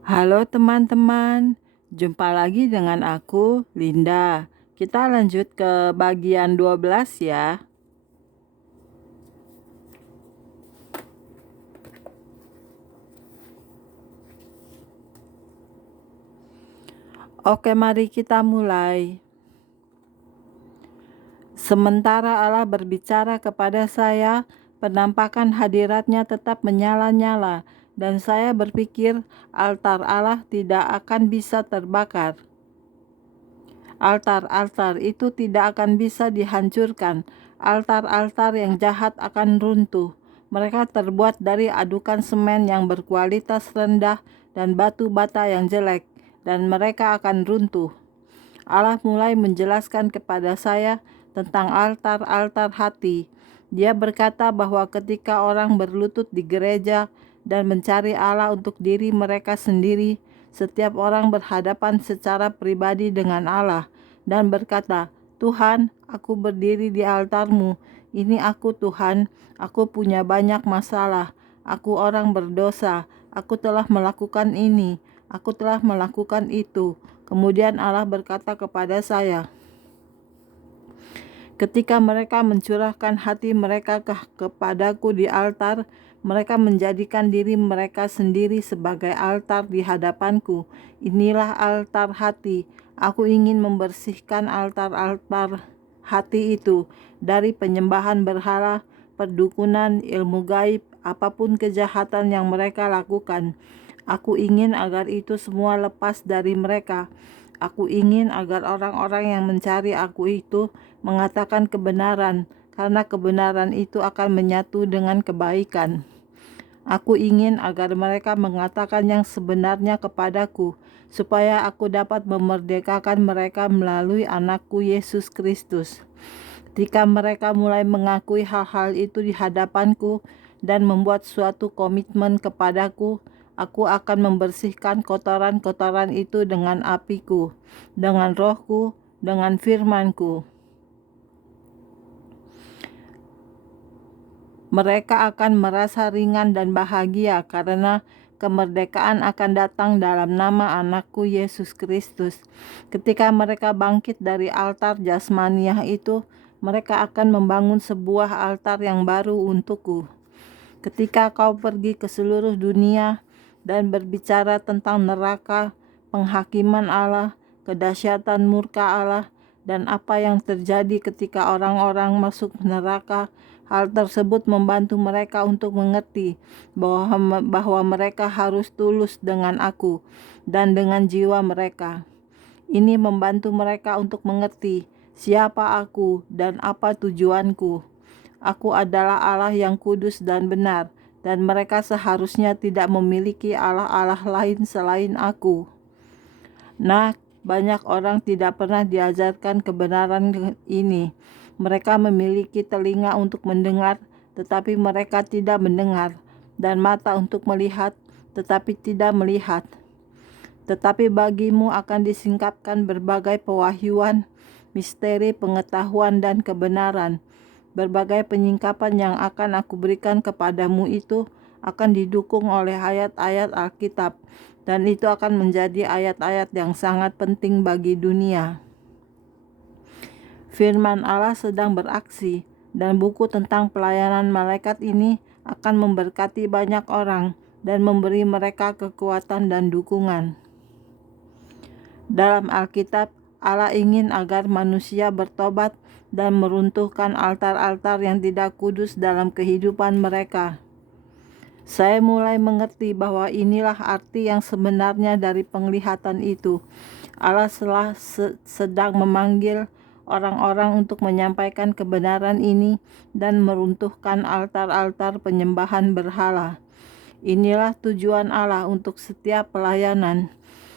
Halo teman-teman, jumpa lagi dengan aku, Linda. Kita lanjut ke bagian 12 ya. Oke, mari kita mulai. Sementara Allah berbicara kepada saya, penampakan hadiratnya tetap menyala-nyala, dan saya berpikir altar Allah tidak akan bisa terbakar. Altar-altar itu tidak akan bisa dihancurkan. Altar-altar yang jahat akan runtuh. Mereka terbuat dari adukan semen yang berkualitas rendah dan batu bata yang jelek, dan mereka akan runtuh. Allah mulai menjelaskan kepada saya tentang altar-altar hati. Dia berkata bahwa ketika orang berlutut di gereja dan mencari Allah untuk diri mereka sendiri, setiap orang berhadapan secara pribadi dengan Allah dan berkata, "Tuhan, aku berdiri di altar-Mu. Ini aku Tuhan, aku punya banyak masalah. Aku orang berdosa. Aku telah melakukan ini. Aku telah melakukan itu." Kemudian Allah berkata kepada saya, ketika mereka mencurahkan hati mereka kepadaku di altar, mereka menjadikan diri mereka sendiri sebagai altar di hadapanku. Inilah altar hati. Aku ingin membersihkan altar-altar hati itu dari penyembahan berhala, perdukunan, ilmu gaib, apapun kejahatan yang mereka lakukan. Aku ingin agar itu semua lepas dari mereka. Aku ingin agar orang-orang yang mencari aku itu mengatakan kebenaran, karena kebenaran itu akan menyatu dengan kebaikan. Aku ingin agar mereka mengatakan yang sebenarnya kepadaku, supaya aku dapat memerdekakan mereka melalui anakku Yesus Kristus. Ketika mereka mulai mengakui hal-hal itu di hadapanku dan membuat suatu komitmen kepadaku, aku akan membersihkan kotoran-kotoran itu dengan apiku, dengan rohku, dengan firmanku. Mereka akan merasa ringan dan bahagia karena kemerdekaan akan datang dalam nama anakku Yesus Kristus. Ketika mereka bangkit dari altar jasmaniah itu, mereka akan membangun sebuah altar yang baru untukku. Ketika kau pergi ke seluruh dunia dan berbicara tentang neraka, penghakiman Allah, kedahsyatan murka Allah, dan apa yang terjadi ketika orang-orang masuk neraka, hal tersebut membantu mereka untuk mengerti bahwa mereka harus tulus dengan aku dan dengan jiwa mereka. Ini membantu mereka untuk mengerti siapa aku dan apa tujuanku. Aku adalah Allah yang kudus dan benar, dan mereka seharusnya tidak memiliki Allah-Allah lain selain aku. Nah, banyak orang tidak pernah diajarkan kebenaran ini. Mereka memiliki telinga untuk mendengar, tetapi mereka tidak mendengar, dan mata untuk melihat, tetapi tidak melihat. Tetapi bagimu akan disingkapkan berbagai pewahyuan, misteri pengetahuan dan kebenaran. Berbagai penyingkapan yang akan aku berikan kepadamu itu akan didukung oleh ayat-ayat Alkitab, dan itu akan menjadi ayat-ayat yang sangat penting bagi dunia. Firman Allah sedang beraksi, dan buku tentang pelayanan malaikat ini akan memberkati banyak orang dan memberi mereka kekuatan dan dukungan. Dalam Alkitab, Allah ingin agar manusia bertobat dan meruntuhkan altar-altar yang tidak kudus dalam kehidupan mereka. Saya mulai mengerti bahwa inilah arti yang sebenarnya dari penglihatan itu. Allah sedang memanggil orang-orang untuk menyampaikan kebenaran ini dan meruntuhkan altar-altar penyembahan berhala. Inilah tujuan Allah untuk setiap pelayanan.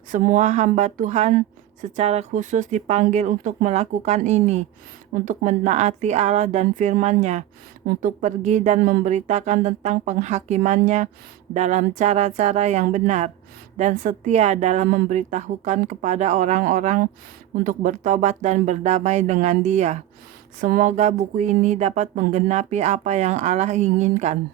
Semua hamba Tuhan secara khusus dipanggil untuk melakukan ini, untuk menaati Allah dan firman-Nya, untuk pergi dan memberitakan tentang penghakiman-Nya dalam cara-cara yang benar, dan setia dalam memberitahukan kepada orang-orang untuk bertobat dan berdamai dengan Dia. Semoga buku ini dapat menggenapi apa yang Allah inginkan.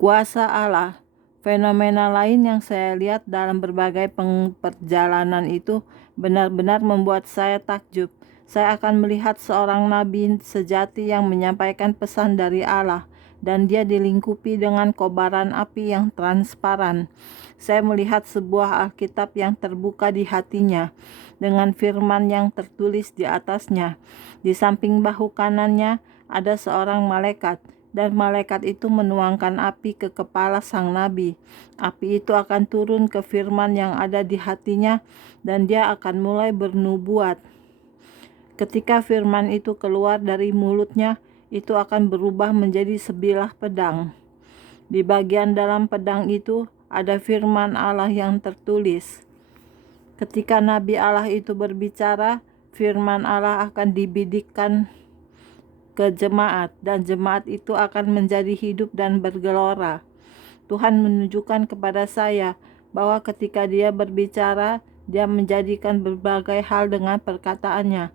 Kuasa Allah. Fenomena lain yang saya lihat dalam berbagai perjalanan itu benar-benar membuat saya takjub. Saya akan melihat seorang nabi sejati yang menyampaikan pesan dari Allah, dan dia dilingkupi dengan kobaran api yang transparan. Saya melihat sebuah Alkitab yang terbuka di hatinya, dengan firman yang tertulis di atasnya. Di samping bahu kanannya ada seorang malaikat, dan malaikat itu menuangkan api ke kepala sang nabi. Api itu akan turun ke firman yang ada di hatinya, dan dia akan mulai bernubuat. Ketika firman itu keluar dari mulutnya, itu akan berubah menjadi sebilah pedang. Di bagian dalam pedang itu ada firman Allah yang tertulis. Ketika nabi Allah itu berbicara, firman Allah akan dibidikkan ke jemaat, dan jemaat itu akan menjadi hidup dan bergelora. Tuhan menunjukkan kepada saya bahwa ketika dia berbicara, dia menjadikan berbagai hal dengan perkataannya,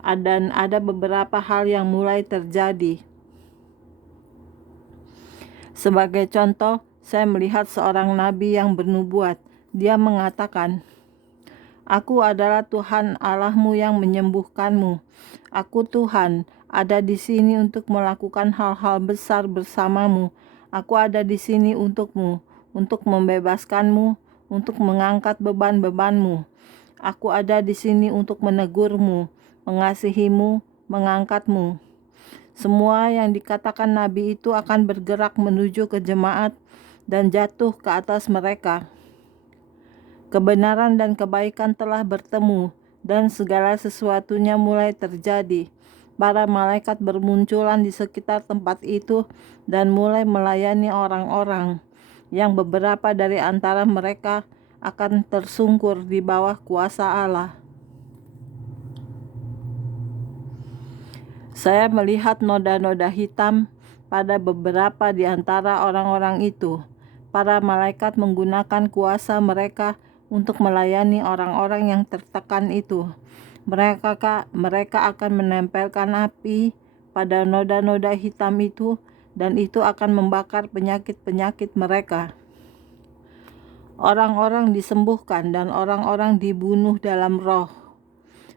dan ada beberapa hal yang mulai terjadi. Sebagai contoh, saya melihat seorang nabi yang bernubuat. Dia mengatakan, "Aku adalah Tuhan Allahmu yang menyembuhkanmu. Aku Tuhan, ada di sini untuk melakukan hal-hal besar bersamamu. Aku ada di sini untukmu, untuk membebaskanmu, untuk mengangkat beban-bebanmu. Aku ada di sini untuk menegurmu, mengasihimu, mengangkatmu." Semua yang dikatakan nabi itu akan bergerak menuju ke jemaat dan jatuh ke atas mereka. Kebenaran dan kebaikan telah bertemu, dan segala sesuatunya mulai terjadi. Para malaikat bermunculan di sekitar tempat itu dan mulai melayani orang-orang, yang beberapa dari antara mereka akan tersungkur di bawah kuasa Allah. Saya melihat noda-noda hitam pada beberapa di antara orang-orang itu. Para malaikat menggunakan kuasa mereka untuk melayani orang-orang yang tertekan itu. Mereka akan menempelkan api pada noda-noda hitam itu, dan itu akan membakar penyakit-penyakit mereka. Orang-orang disembuhkan dan orang-orang dibunuh dalam roh.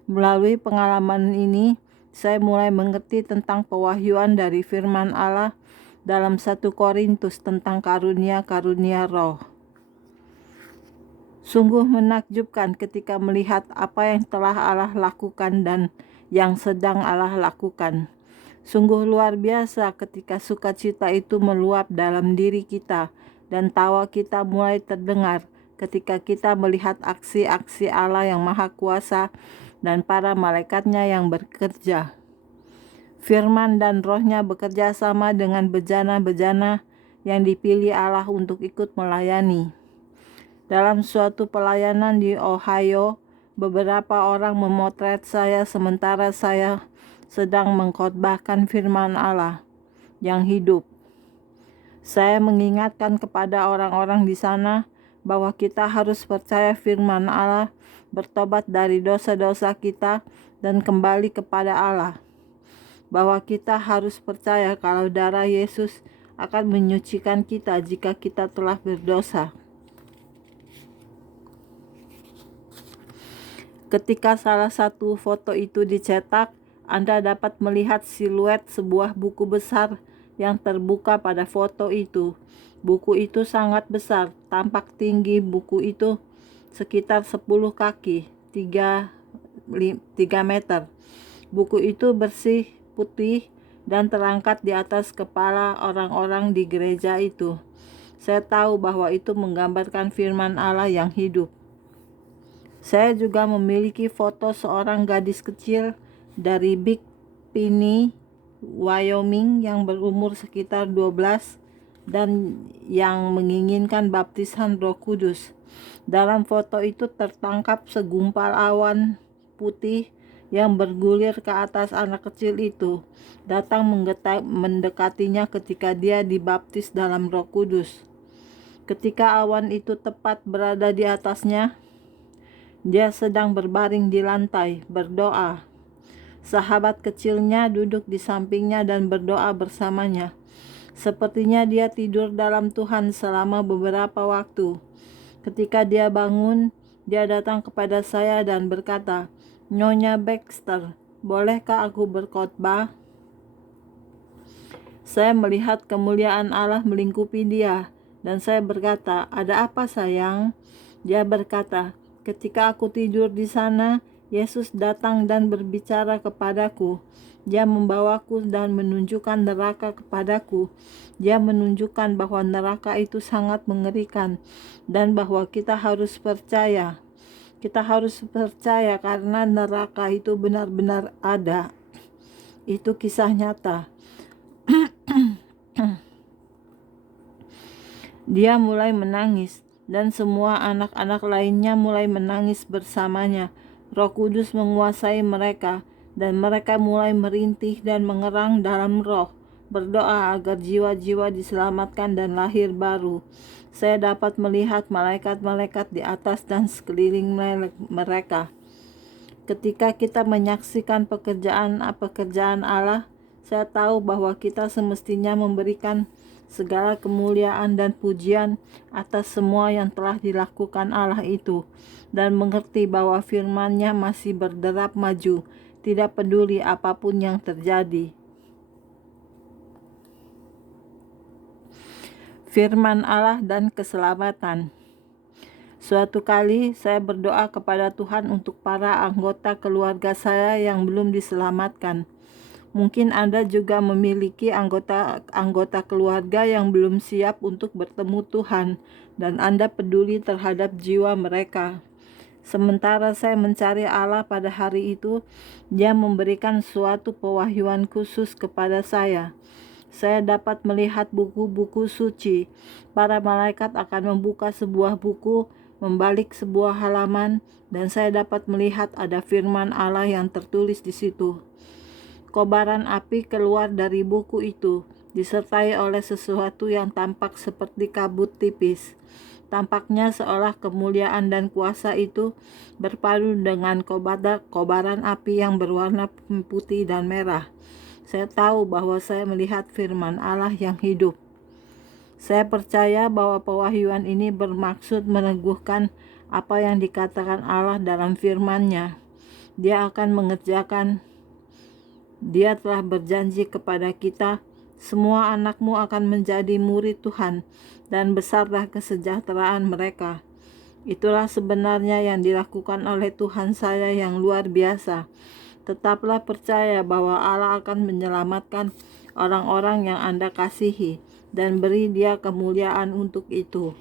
Melalui pengalaman ini, saya mulai mengerti tentang pewahyuan dari firman Allah dalam 1 Korintus tentang karunia-karunia roh. Sungguh menakjubkan ketika melihat apa yang telah Allah lakukan dan yang sedang Allah lakukan. Sungguh luar biasa ketika sukacita itu meluap dalam diri kita dan tawa kita mulai terdengar ketika kita melihat aksi-aksi Allah yang Maha Kuasa dan para malaikatnya yang bekerja. Firman dan rohnya bekerja sama dengan bejana-bejana yang dipilih Allah untuk ikut melayani. Dalam suatu pelayanan di Ohio, beberapa orang memotret saya sementara saya sedang mengkhotbahkan firman Allah yang hidup. Saya mengingatkan kepada orang-orang di sana bahwa kita harus percaya firman Allah, bertobat dari dosa-dosa kita, dan kembali kepada Allah. Bahwa kita harus percaya kalau darah Yesus akan menyucikan kita jika kita telah berdosa. Ketika salah satu foto itu dicetak, Anda dapat melihat siluet sebuah buku besar yang terbuka pada foto itu. Buku itu sangat besar, tampak tinggi buku itu sekitar 10 kaki, 3 meter. Buku itu bersih, putih, dan terangkat di atas kepala orang-orang di gereja itu. Saya tahu bahwa itu menggambarkan firman Allah yang hidup. Saya juga memiliki foto seorang gadis kecil dari Big Piney, Wyoming yang berumur sekitar 12 dan yang menginginkan baptisan Roh Kudus. Dalam foto itu tertangkap segumpal awan putih yang bergulir ke atas anak kecil itu, datang mendekatinya ketika dia dibaptis dalam Roh Kudus. Ketika awan itu tepat berada di atasnya, dia sedang berbaring di lantai, berdoa. Sahabat kecilnya duduk di sampingnya dan berdoa bersamanya. Sepertinya dia tidur dalam Tuhan selama beberapa waktu. Ketika dia bangun, dia datang kepada saya dan berkata, "Nyonya Baxter, bolehkah aku berkhotbah?" Saya melihat kemuliaan Allah melingkupi dia, dan saya berkata, "Ada apa, sayang?" Dia berkata, "Ketika aku tidur di sana, Yesus datang dan berbicara kepadaku. Dia membawaku dan menunjukkan neraka kepadaku. Dia menunjukkan bahwa neraka itu sangat mengerikan dan bahwa kita harus percaya. Kita harus percaya karena neraka itu benar-benar ada." Itu kisah nyata. Dia mulai menangis, dan semua anak-anak lainnya mulai menangis bersamanya. Roh Kudus menguasai mereka, dan mereka mulai merintih dan mengerang dalam roh, berdoa agar jiwa-jiwa diselamatkan dan lahir baru. Saya dapat melihat malaikat-malaikat di atas dan sekeliling mereka. Ketika kita menyaksikan pekerjaan Allah, saya tahu bahwa kita semestinya memberikan segala kemuliaan dan pujian atas semua yang telah dilakukan Allah itu, dan mengerti bahwa firman-Nya masih berderap maju, tidak peduli apapun yang terjadi. Firman Allah dan keselamatan. Suatu kali saya berdoa kepada Tuhan untuk para anggota keluarga saya yang belum diselamatkan. Mungkin Anda juga memiliki anggota keluarga yang belum siap untuk bertemu Tuhan, dan Anda peduli terhadap jiwa mereka. Sementara saya mencari Allah pada hari itu, Dia memberikan suatu pewahyuan khusus kepada saya. Saya dapat melihat buku-buku suci. Para malaikat akan membuka sebuah buku, membalik sebuah halaman, dan saya dapat melihat ada firman Allah yang tertulis di situ. Kobaran api keluar dari buku itu, disertai oleh sesuatu yang tampak seperti kabut tipis. Tampaknya seolah kemuliaan dan kuasa itu berpadu dengan kobaran api yang berwarna putih dan merah. Saya tahu bahwa saya melihat firman Allah yang hidup. Saya percaya bahwa pewahyuan ini bermaksud meneguhkan apa yang dikatakan Allah dalam firman-Nya. Dia telah berjanji kepada kita, semua anakmu akan menjadi murid Tuhan, dan besarlah kesejahteraan mereka. Itulah sebenarnya yang dilakukan oleh Tuhan saya yang luar biasa. Tetaplah percaya bahwa Allah akan menyelamatkan orang-orang yang Anda kasihi, dan beri Dia kemuliaan untuk itu.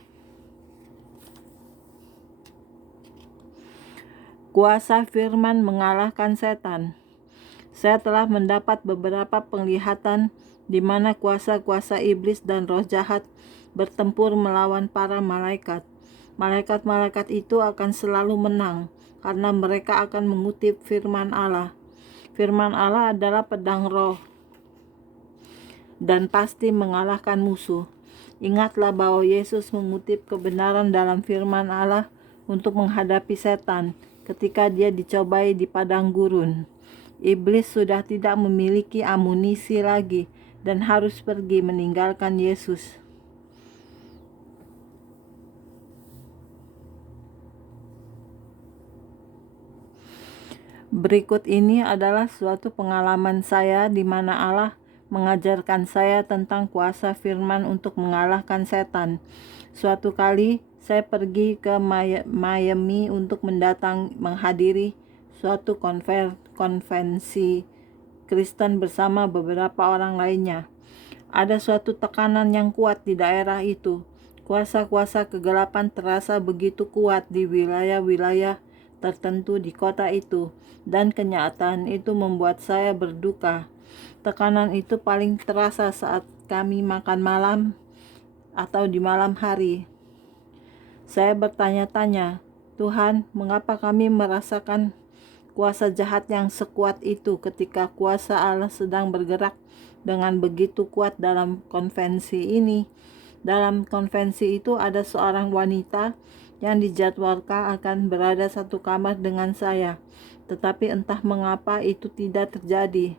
Kuasa firman mengalahkan setan. Saya telah mendapat beberapa penglihatan di mana kuasa-kuasa iblis dan roh jahat bertempur melawan para malaikat. Malaikat-malaikat itu akan selalu menang karena mereka akan mengutip firman Allah. Firman Allah adalah pedang roh dan pasti mengalahkan musuh. Ingatlah bahwa Yesus mengutip kebenaran dalam firman Allah untuk menghadapi setan ketika dia dicobai di padang gurun. Iblis sudah tidak memiliki amunisi lagi dan harus pergi meninggalkan Yesus. Berikut ini adalah suatu pengalaman saya di mana Allah mengajarkan saya tentang kuasa firman untuk mengalahkan setan. Suatu kali saya pergi ke Miami untuk menghadiri suatu konvensi Kristen bersama beberapa orang lainnya. Ada suatu tekanan yang kuat di daerah itu. Kuasa-kuasa kegelapan terasa begitu kuat di wilayah-wilayah tertentu di kota itu, dan kenyataan itu membuat saya berduka. Tekanan itu paling terasa saat kami makan malam atau di malam hari. Saya bertanya-tanya, "Tuhan, mengapa kami merasakan kuasa jahat yang sekuat itu ketika kuasa Allah sedang bergerak dengan begitu kuat dalam konvensi ini?" Dalam konvensi itu ada seorang wanita yang dijadwalkan akan berada satu kamar dengan saya, tetapi entah mengapa itu tidak terjadi.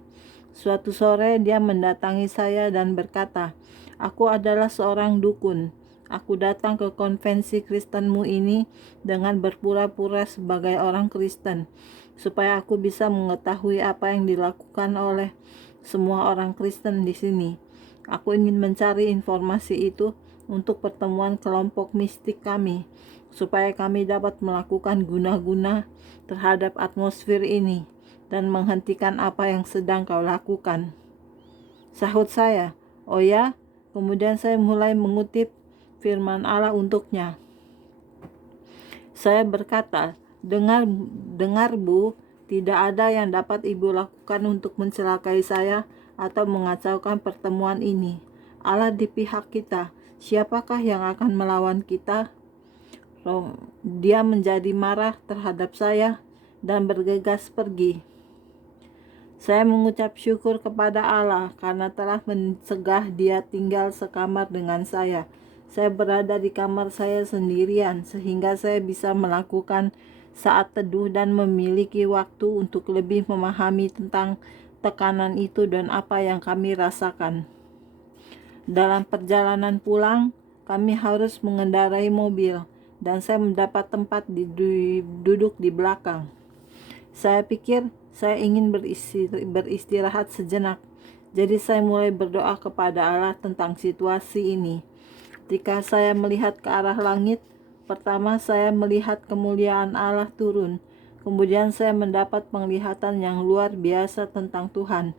Suatu sore dia mendatangi saya dan berkata, Aku adalah seorang dukun. Aku datang ke konvensi Kristenmu ini dengan berpura-pura sebagai orang Kristen, supaya aku bisa mengetahui apa yang dilakukan oleh semua orang Kristen di sini. Aku ingin mencari informasi itu untuk pertemuan kelompok mistik kami, supaya kami dapat melakukan guna-guna terhadap atmosfer ini dan menghentikan apa yang sedang kau lakukan. Sahut saya, oh ya. Kemudian saya mulai mengutip firman Allah untuknya. Saya berkata, dengar Bu, tidak ada yang dapat Ibu lakukan untuk mencelakai saya atau mengacaukan pertemuan ini. Allah di pihak kita. Siapakah yang akan melawan kita? Dia menjadi marah terhadap saya dan bergegas pergi. Saya mengucap syukur kepada Allah karena telah mencegah dia tinggal sekamar dengan saya. Saya berada di kamar saya sendirian sehingga saya bisa melakukan saat teduh dan memiliki waktu untuk lebih memahami tentang tekanan itu dan apa yang kami rasakan. Dalam perjalanan pulang, kami harus mengendarai mobil dan saya mendapat tempat duduk di belakang. Saya pikir saya ingin beristirahat sejenak. Jadi saya mulai berdoa kepada Allah tentang situasi ini. Ketika saya melihat ke arah langit, pertama saya melihat kemuliaan Allah turun. Kemudian saya mendapat penglihatan yang luar biasa tentang Tuhan.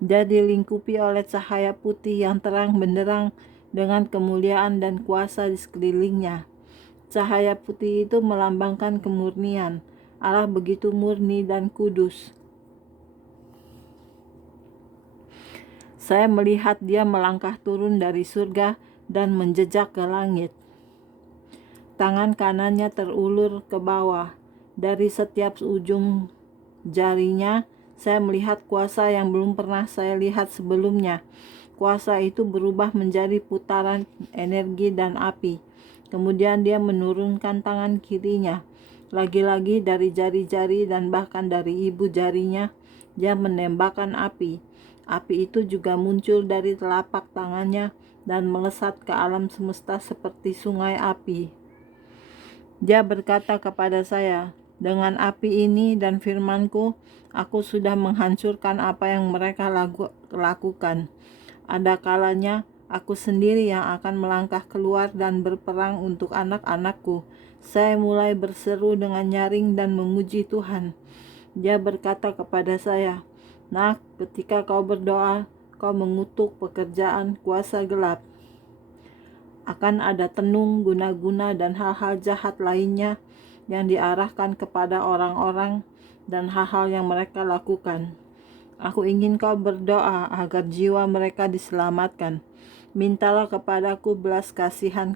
Dia dilingkupi oleh cahaya putih yang terang benderang dengan kemuliaan dan kuasa di sekelilingnya. Cahaya putih itu melambangkan kemurnian. Allah begitu murni dan kudus. Saya melihat dia melangkah turun dari surga dan menjejak ke langit. Tangan kanannya terulur ke bawah. Dari setiap ujung jarinya, saya melihat kuasa yang belum pernah saya lihat sebelumnya. Kuasa itu berubah menjadi putaran energi dan api. Kemudian dia menurunkan tangan kirinya. Lagi-lagi dari jari-jari dan bahkan dari ibu jarinya, dia menembakkan api. Api itu juga muncul dari telapak tangannya dan melesat ke alam semesta seperti sungai api. Dia berkata kepada saya, dengan api ini dan firmanku, aku sudah menghancurkan apa yang mereka lakukan. Ada kalanya aku sendiri yang akan melangkah keluar dan berperang untuk anak-anakku. Saya mulai berseru dengan nyaring dan memuji Tuhan. Dia berkata kepada saya, "Nak, ketika kau berdoa, kau mengutuk pekerjaan kuasa gelap. Akan ada tenung, guna-guna, dan hal-hal jahat lainnya yang diarahkan kepada orang-orang dan hal-hal yang mereka lakukan. Aku ingin kau berdoa agar jiwa mereka diselamatkan. Mintalah kepadaku belas kasihan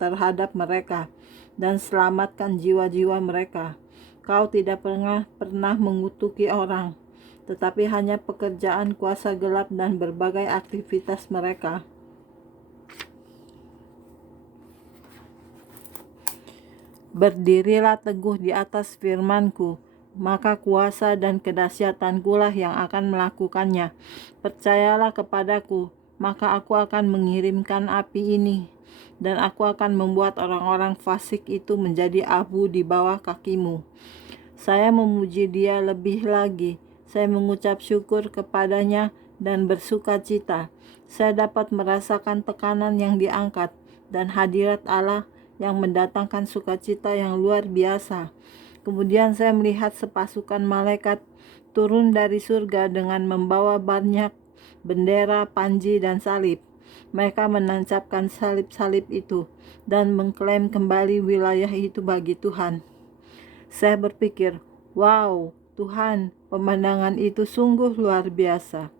terhadap mereka dan selamatkan jiwa-jiwa mereka. Kau tidak pernah mengutuki orang, tetapi hanya pekerjaan kuasa gelap dan berbagai aktivitas mereka. Berdirilah teguh di atas firman-Ku, maka kuasa dan kedahsyatanku lah yang akan melakukannya. Percayalah kepadaku, maka aku akan mengirimkan api ini, dan aku akan membuat orang-orang fasik itu menjadi abu di bawah kakimu." Saya memuji dia lebih lagi. Saya mengucap syukur kepadanya dan bersuka cita. Saya dapat merasakan tekanan yang diangkat dan hadirat Allah yang mendatangkan sukacita yang luar biasa. Kemudian saya melihat sepasukan malaikat turun dari surga dengan membawa banyak bendera, panji, dan salib. Mereka menancapkan salib-salib itu dan mengklaim kembali wilayah itu bagi Tuhan. Saya berpikir, wow, Tuhan, pemandangan itu sungguh luar biasa.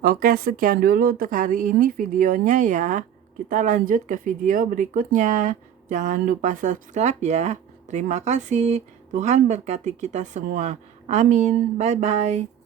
Oke, sekian dulu untuk hari ini videonya ya. Kita lanjut ke video berikutnya. Jangan lupa subscribe ya. Terima kasih. Tuhan berkati kita semua. Amin. Bye-bye.